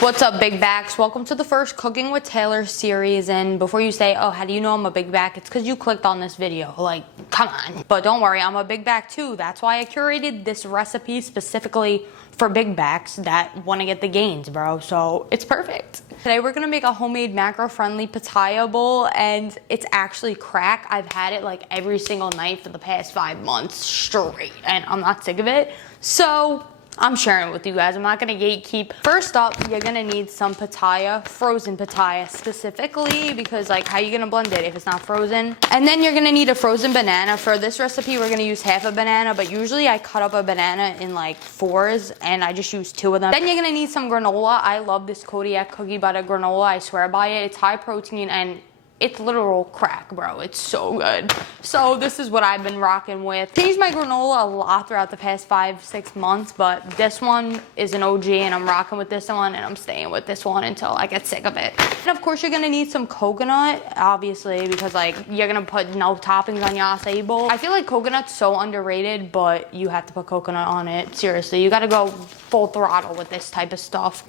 What's up, big backs? Welcome to the first Cooking with Taylor series. And before you say, oh, how do you know I'm a big back? It's because you clicked on this video. Like, come on. But don't worry, I'm a big back too. That's why I curated this recipe specifically for big backs that want to get the gains, bro. So it's perfect. Today we're gonna make a homemade macro-friendly pitaya bowl, and it's actually crack. I've had it like every single night for the past 5 months straight, and I'm not sick of it. So I'm sharing it with you guys. I'm not gonna gatekeep. First up, you're gonna need some pitaya, frozen pitaya specifically, because like how you gonna blend it if it's not frozen? And then you're gonna need a frozen banana. For this recipe, we're gonna use half a banana, but usually I cut up a banana in like 4s and I just use 2 of them. Then you're gonna need some granola. I love this Kodiak cookie butter granola. I swear by it. It's high protein and it's literal crack, bro. It's so good. So this is what I've been rocking with. I changed my granola a lot throughout the past 5-6 months, but this one is an OG and I'm rocking with this one and I'm staying with this one until I get sick of it. And of course you're gonna need some coconut, obviously, because like you're gonna put no toppings on your acai bowl. I feel like coconut's so underrated, but you have to put coconut on it. Seriously, you gotta go full throttle with this type of stuff.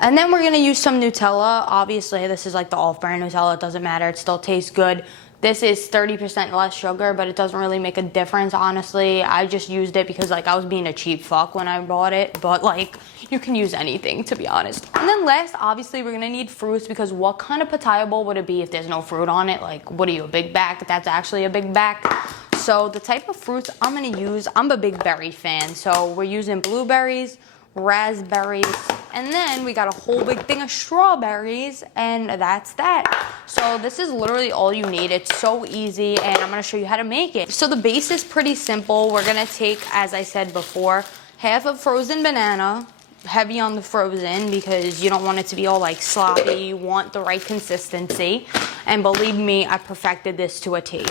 And then we're gonna use some Nutella. Obviously, this is like the off-brand Nutella. It doesn't matter, it still tastes good. This is 30% less sugar, but it doesn't really make a difference, honestly. I just used it because like I was being a cheap fuck when I bought it, but like you can use anything, to be honest. And then last, obviously, we're gonna need fruits, because what kind of pitaya bowl would it be if there's no fruit on it? Like, what are you, a big back? That's actually a big back. So the type of fruits I'm gonna use, I'm a big berry fan. So we're using blueberries, raspberries, and then we got a whole big thing of strawberries, and that's that. So this is literally all you need. It's so easy, and I'm gonna show you how to make it. So the base is pretty simple. We're gonna take, as I said before, half a frozen banana, heavy on the frozen because you don't want it to be all like sloppy. You want the right consistency, and believe me, I perfected this to a T.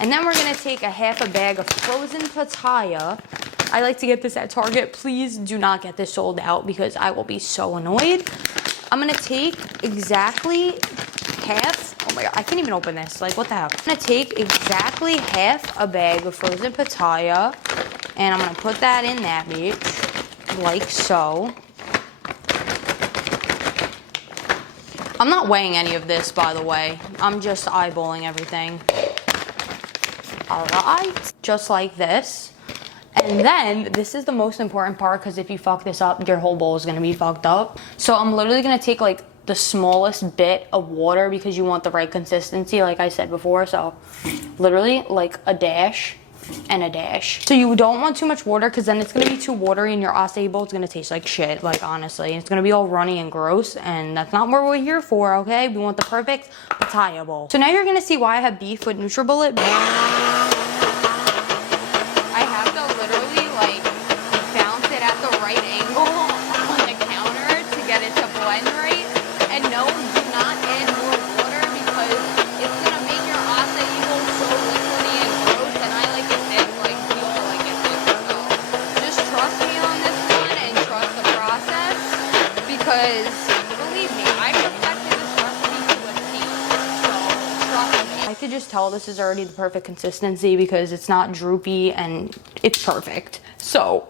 And then we're gonna take a half a bag of frozen pitaya. I like to get this at Target. Please do not get this sold out because I will be so annoyed. I'm gonna take exactly half. Oh my god, I can't even open this. Like, what the hell? I'm gonna take exactly half a bag of frozen pitaya, and I'm gonna put that in that bitch, like so. I'm not weighing any of this, by the way. I'm just eyeballing everything. All right, just like this. And then, this is the most important part, because if you fuck this up, your whole bowl is going to be fucked up. So I'm literally going to take like the smallest bit of water because you want the right consistency, like I said before. So literally like a dash and a dash. So you don't want too much water, because then it's going to be too watery and your acai bowl is going to taste like shit, like honestly. It's going to be all runny and gross, and that's not what we're here for, okay? We want the perfect pitaya bowl. So now you're going to see why I have beef with NutriBullet. I could just tell this is already the perfect consistency because it's not droopy and it's perfect. So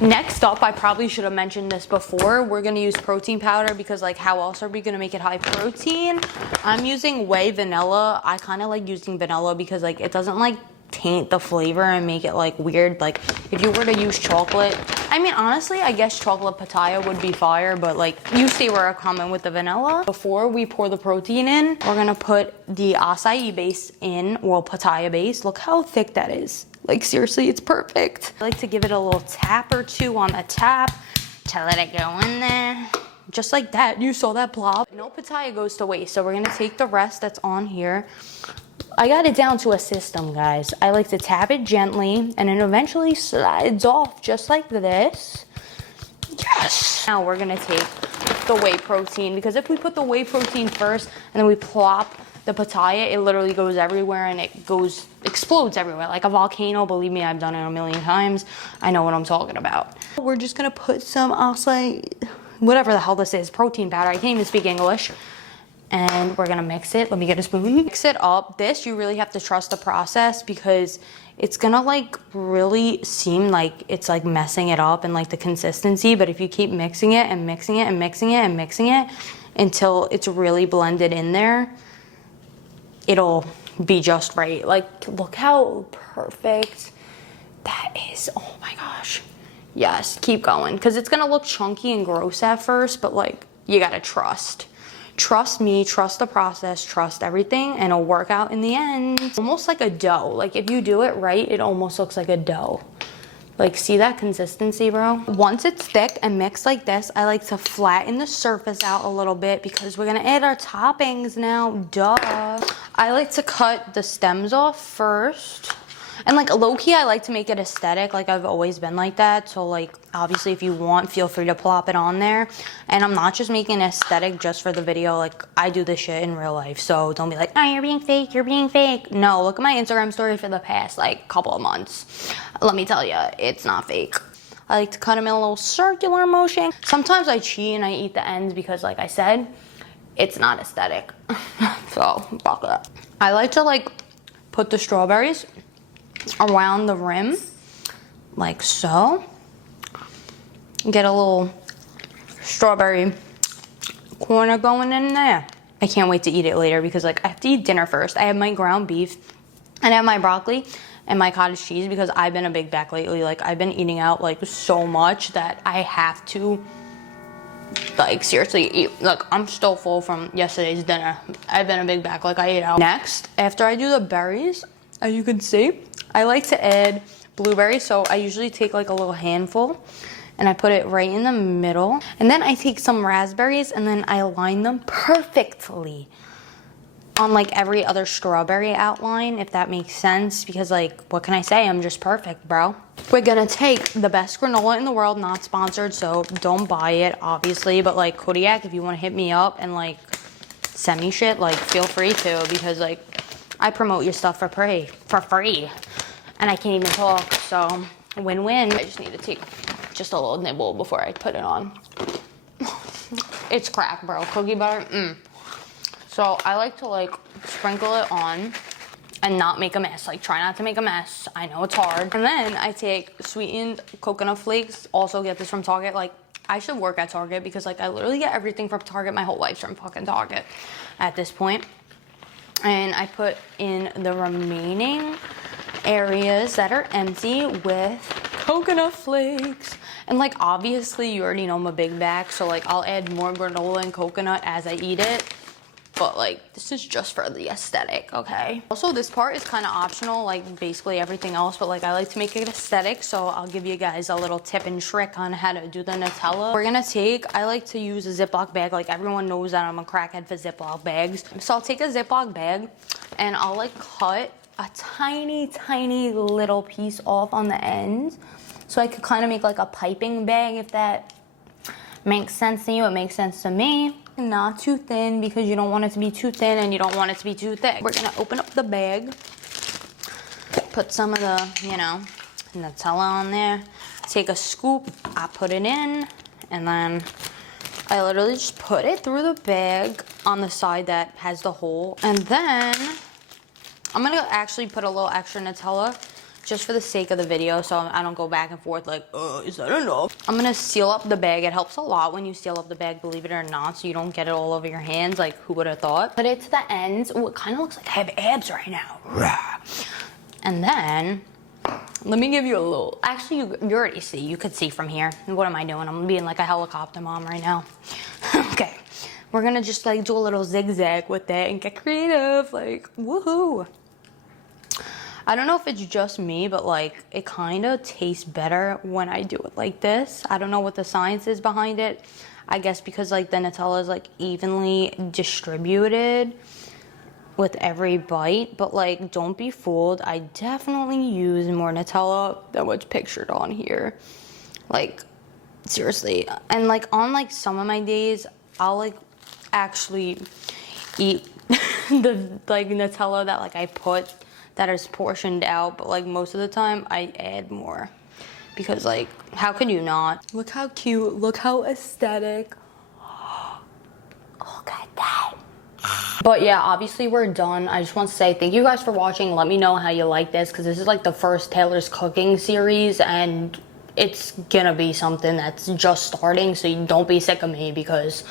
next up, I probably should have mentioned this before, we're gonna use protein powder, because like how else are we gonna make it high protein? I'm using whey vanilla. I kind of like using vanilla because like it doesn't like taint the flavor and make it like weird. Like if you were to use chocolate, I mean honestly I guess chocolate pitaya would be fire, but like you see where I'm coming with the vanilla. Before we pour the protein in, we're gonna put the acai base in, well, pitaya base. Look how thick that is. Like seriously, it's perfect. I like to give it a little tap or two on the top to let it go in there. Just like that, you saw that plop. No pitaya goes to waste, so we're gonna take the rest that's on here. I got it down to a system, guys. I like to tap it gently, and it eventually slides off just like this. Yes! Now we're gonna take the whey protein, because if we put the whey protein first and then we plop the pitaya, it literally goes everywhere and it explodes everywhere like a volcano. Believe me, I've done it a million times. I know what I'm talking about. We're just gonna put some acai, whatever the hell this is, protein powder. I can't even speak English. and we're gonna mix it. Let me get a spoon. Mix it up. This, you really have to trust the process because it's gonna like really seem like it's like messing it up and like the consistency, but if you keep mixing it and mixing it and mixing it and mixing it until it's really blended in there, it'll be just right. Like, look how perfect that is. Oh my gosh. Yes, keep going, because it's gonna look chunky and gross at first, but like, you gotta trust. Trust me, trust the process, trust everything, and it'll work out in the end. Almost like a dough. Like, if you do it right, it almost looks like a dough. Like, see that consistency, bro? Once it's thick and mixed like this, I like to flatten the surface out a little bit because we're gonna add our toppings now, duh. I like to cut the stems off first. And like low-key, I like to make it aesthetic. Like, I've always been like that. So like, obviously if you want, feel free to plop it on there. And I'm not just making it aesthetic just for the video. Like, I do this shit in real life. So don't be like, oh, you're being fake, you're being fake. No, look at my Instagram story for the past like couple of months. Let me tell you, it's not fake. I like to cut them in a little circular motion. Sometimes I cheat and I eat the ends because like I said, it's not aesthetic. So, fuck that. I like to like put the strawberries around the rim, like so. Get a little strawberry corner going in there. I can't wait to eat it later because like I have to eat dinner first. I have my ground beef and I have my broccoli and my cottage cheese because I've been a big back lately. Like, I've been eating out like so much that I have to like seriously eat. Look, I'm still full from yesterday's dinner. I've been a big back, like I ate out. Next, after I do the berries, as you can see, I like to add blueberries. So I usually take like a little handful and I put it right in the middle. And then I take some raspberries and then I align them perfectly on like every other strawberry outline, if that makes sense. Because like, what can I say? I'm just perfect, bro. We're gonna take the best granola in the world, not sponsored, so don't buy it, obviously. But like, Kodiak, if you wanna hit me up and like send me shit, like feel free to, because like, I promote your stuff for free. And I can't even talk, so win-win. I just need to take just a little nibble before I put it on. It's crack, bro. Cookie butter, So I like to like sprinkle it on and not make a mess. Like, try not to make a mess. I know it's hard. And then I take sweetened coconut flakes. Also get this from Target. Like, I should work at Target because like I literally get everything from Target. My whole life's from fucking Target at this point. And I put in the remaining areas that are empty with coconut flakes. And like, obviously you already know I'm a big back, so like I'll add more granola and coconut as I eat it. But like, this is just for the aesthetic, okay? Also, this part is kind of optional, like basically everything else, but like I like to make it aesthetic, so I'll give you guys a little tip and trick on how to do the Nutella. We're gonna take, I like to use a Ziploc bag. Like, everyone knows that I'm a crackhead for Ziploc bags. So I'll take a Ziploc bag and I'll like cut a tiny, tiny little piece off on the end. So I could kind of make like a piping bag, if that makes sense to you. It makes sense to me. Not too thin because you don't want it to be too thin and you don't want it to be too thick. We're gonna open up the bag, put some of the, you know, Nutella on there, take a scoop, I put it in, and then I literally just put it through the bag on the side that has the hole. And then I'm gonna actually put a little extra Nutella just for the sake of the video, so I don't go back and forth like, is that enough? I'm gonna seal up the bag. It helps a lot when you seal up the bag, believe it or not, so you don't get it all over your hands. Like, who would have thought? Put it to the ends. Oh, it kind of looks like I have abs right now. And then, let me give you a little, actually, you already see. You could see from here. What am I doing? I'm being like a helicopter mom right now. Okay, we're gonna just like do a little zigzag with it and get creative, like, woohoo. I don't know if it's just me, but like, it kind of tastes better when I do it like this. I don't know what the science is behind it. I guess because like the Nutella is like evenly distributed with every bite, but like, don't be fooled. I definitely use more Nutella than what's pictured on here. Like, seriously. And like, on like some of my days, I'll like actually eat the like Nutella that like I put that is portioned out, but like most of the time I add more because like, how could you not? Look how cute, look how aesthetic. Look at that. But yeah, obviously we're done. I just want to say thank you guys for watching. Let me know how you like this, because this is like the first Taylor's cooking series, and it's gonna be something that's just starting, so you don't be sick of me because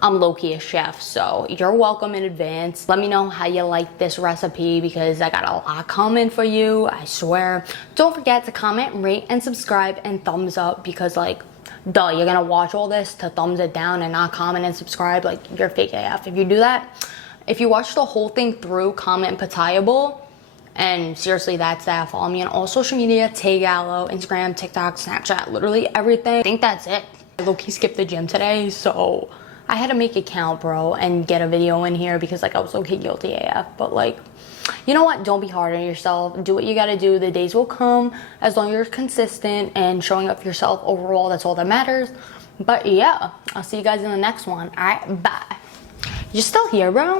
I'm low-key a chef. So you're welcome in advance. Let me know how you like this recipe, because I got a lot coming for you, I swear. Don't forget to comment, rate, and subscribe, and thumbs up, because like, duh, you're gonna watch all this to thumbs it down and not comment and subscribe? Like, you're fake AF if you do that. If you watch the whole thing through, comment Pitaya bowl. And seriously, that's that. Follow me on all social media, Gallo, Instagram, TikTok, Snapchat, literally everything. I think that's it. I low-key skipped the gym today, so I had to make it count, bro, and get a video in here because like I was low-key guilty AF. But like, you know what? Don't be hard on yourself. Do what you gotta do. The days will come as long as you're consistent and showing up for yourself overall. That's all that matters. But yeah, I'll see you guys in the next one. All right, bye. You're still here, bro?